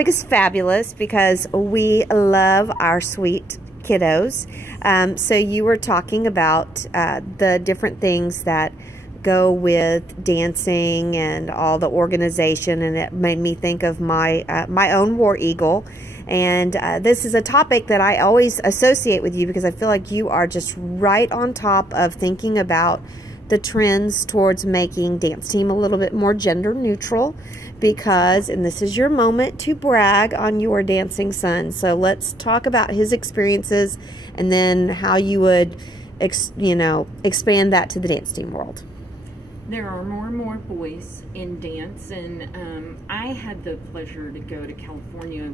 topic is fabulous because we love our sweet kiddos. So you were talking about the different things that go with dancing and all the organization, and it made me think of my my own War Eagle. And this is a topic that I always associate with you because I feel like you are just right on top of thinking about the trends towards making dance team a little bit more gender neutral, because, and this is your moment to brag on your dancing son. So let's talk about his experiences and then how you would expand that to the dance team world. There are more and more boys in dance, and I had the pleasure to go to California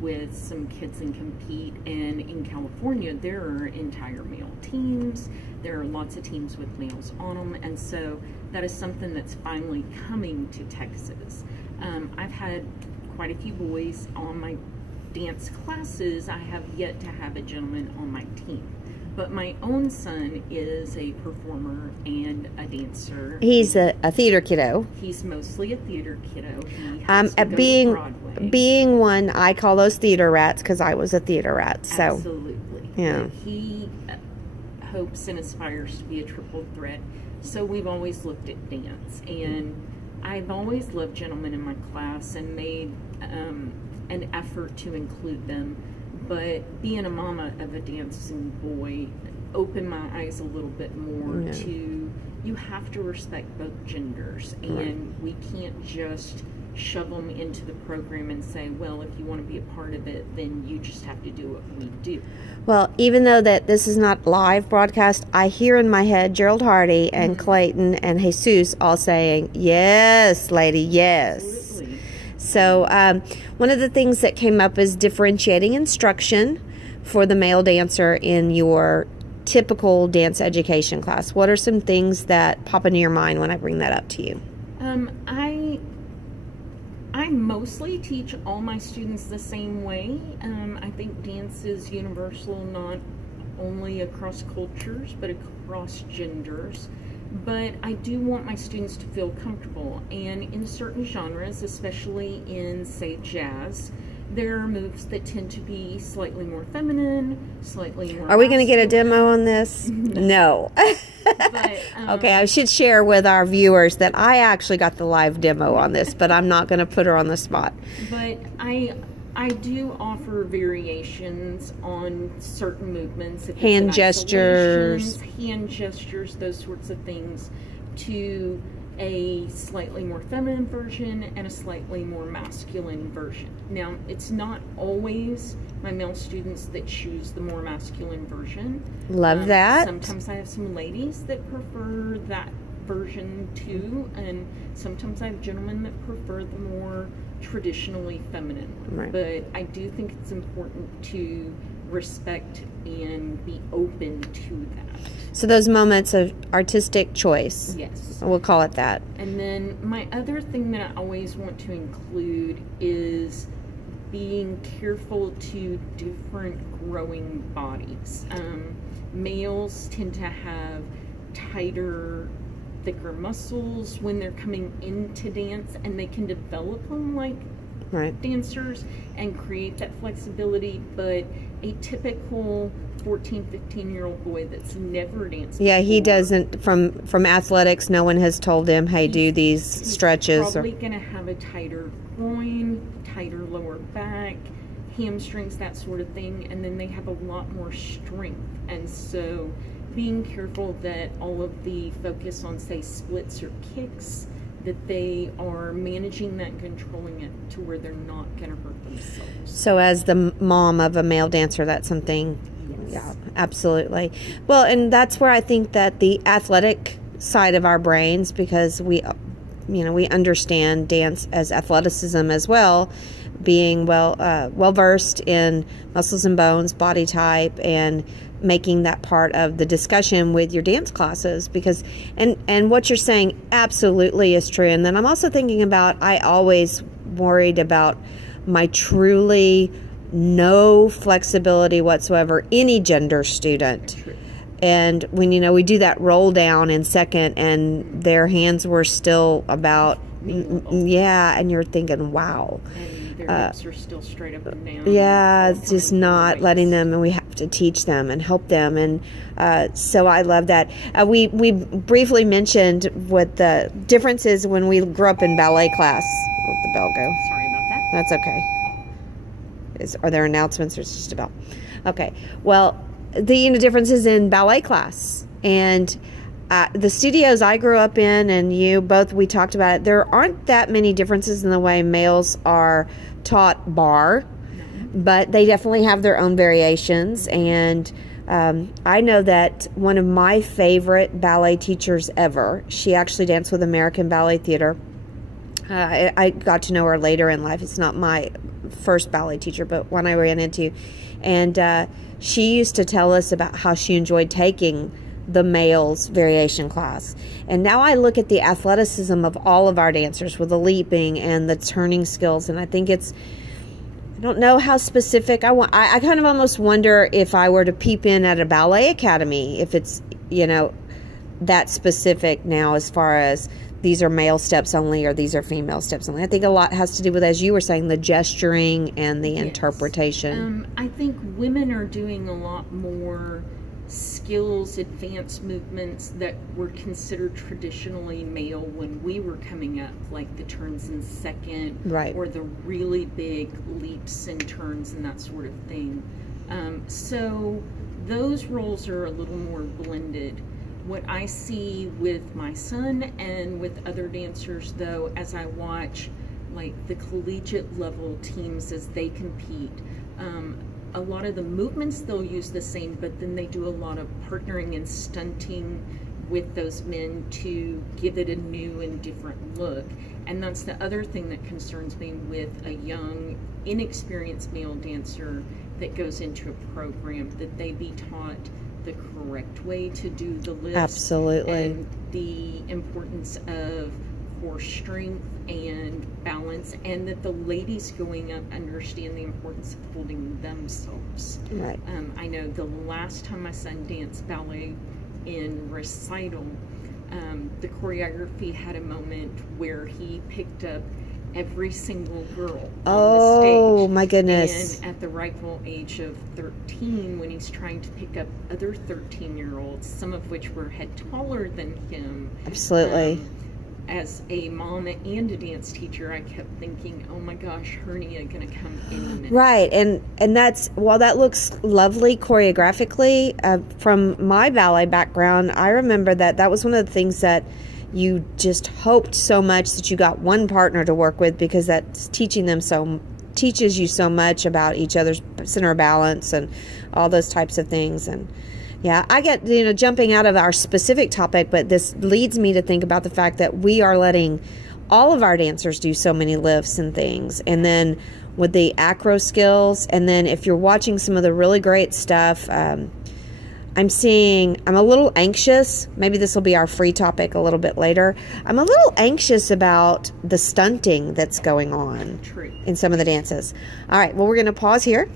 with some kids and compete, and in California there are entire male teams. There are lots of teams with males on them, and so that is something that's finally coming to Texas. I've had quite a few boys on my dance classes. I have yet to have a gentleman on my team. But my own son is a performer and a dancer. He's a theater kiddo. He's mostly a theater kiddo. He has to go being to Broadway. Being one, I call those theater rats because I was a theater rat. So absolutely, yeah. But he hopes and aspires to be a triple threat. So we've always looked at dance, and I've always loved gentlemen in my class and made an effort to include them. But being a mama of a dancing boy opened my eyes a little bit more to, you have to respect both genders, and we can't just shove them into the program and say, well, if you want to be a part of it, then you just have to do what we do. Well, even though that this is not live broadcast, I hear in my head Gerald Hardy and Clayton and Jesus all saying, yes, lady, yes. Absolutely. So one of the things that came up is differentiating instruction for the male dancer in your typical dance education class. What are some things that pop into your mind when I bring that up to you? I mostly teach all my students the same way. I think dance is universal, not only across cultures, but across genders. But I do want my students to feel comfortable, and in certain genres, especially in, say, jazz, there are moves that tend to be slightly more feminine, slightly more Are we going to get a demo on this? No. But, okay, I should share with our viewers that I actually got the live demo on this, but I'm not going to put her on the spot. But I do offer variations on certain movements. If hand gestures. Hand gestures, those sorts of things, to a slightly more feminine version and a slightly more masculine version. Now, it's not always my male students that choose the more masculine version. Love that. Sometimes I have some ladies that prefer that version too, and sometimes I have gentlemen that prefer the more traditionally feminine one. Right. But I do think it's important to respect and be open to that. So those moments of artistic choice. Yes. We'll call it that. And then my other thing that I always want to include is being careful to different growing bodies. Males tend to have tighter, thicker muscles when they're coming into dance, and they can develop them like dancers and create that flexibility. But a typical 14-15-year-old boy that's never danced before, he doesn't, from athletics, no one has told him, hey, do these stretches. He's probably going to have a tighter groin, tighter lower back, hamstrings, that sort of thing, and then they have a lot more strength. And so being careful that all of the focus on, say, splits or kicks, that they are managing that and controlling it to where they're not going to hurt themselves. So as the mom of a male dancer, that's something, yeah, absolutely. Well, and that's where I think that the athletic side of our brains, because we understand dance as athleticism as well, being well versed in muscles and bones, body type, and making that part of the discussion with your dance classes, because and what you're saying absolutely is true. And then I'm also thinking about, I always worried about my truly no flexibility whatsoever any gender student. And when we do that roll down in second and their hands were still about, yeah, and you're thinking, wow. Their hips are still straight up and down. Yeah, it's just not letting them, and we have to teach them and help them. And so I love that. We briefly mentioned what the difference is when we grew up in ballet class. Let the bell go. Sorry about that. That's okay. Are there announcements or is it just a bell? Okay. Well, the differences in ballet class and the studios I grew up in, and we talked about it, there aren't that many differences in the way males are taught bar, but they definitely have their own variations. And I know that one of my favorite ballet teachers ever, she actually danced with American Ballet Theater. I got to know her later in life. It's not my first ballet teacher, but one I ran into. And she used to tell us about how she enjoyed taking the males variation class. And now I look at the athleticism of all of our dancers with the leaping and the turning skills, and I think I don't know how specific I kind of almost wonder if I were to peep in at a ballet academy, if it's, that specific now as far as these are male steps only or these are female steps only. I think a lot has to do with, as you were saying, the gesturing and the interpretation. I think women are doing a lot more skills, advanced movements that were considered traditionally male when we were coming up, like the turns in second, right, or the really big leaps and turns and that sort of thing. So those roles are a little more blended. What I see with my son and with other dancers, though, as I watch like the collegiate level teams as they compete, a lot of the movements they'll use the same, but then they do a lot of partnering and stunting with those men to give it a new and different look. And that's the other thing that concerns me with a young, inexperienced male dancer that goes into a program, that they be taught the correct way to do the lifts. Absolutely. And the importance of core strength and balance, and that the ladies going up understand the importance of holding themselves. Right. I know the last time my son danced ballet in recital, the choreography had a moment where he picked up every single girl on the stage. Oh my goodness. And at the ripe age of 13, when he's trying to pick up other 13-year-olds, some of which were head taller than him. Absolutely. As a mom and a dance teacher, I kept thinking, oh my gosh, hernia gonna come any minute. Right, and that's, while that looks lovely choreographically, from my ballet background, I remember that was one of the things that you just hoped so much that you got one partner to work with, because that's teaches you so much about each other's center of balance and all those types of things. And yeah, I get, jumping out of our specific topic, but this leads me to think about the fact that we are letting all of our dancers do so many lifts and things. And then with the acro skills, and then if you're watching some of the really great stuff, I'm a little anxious. Maybe this will be our free topic a little bit later. I'm a little anxious about the stunting that's going on in some of the dances. All right, well, we're going to pause here.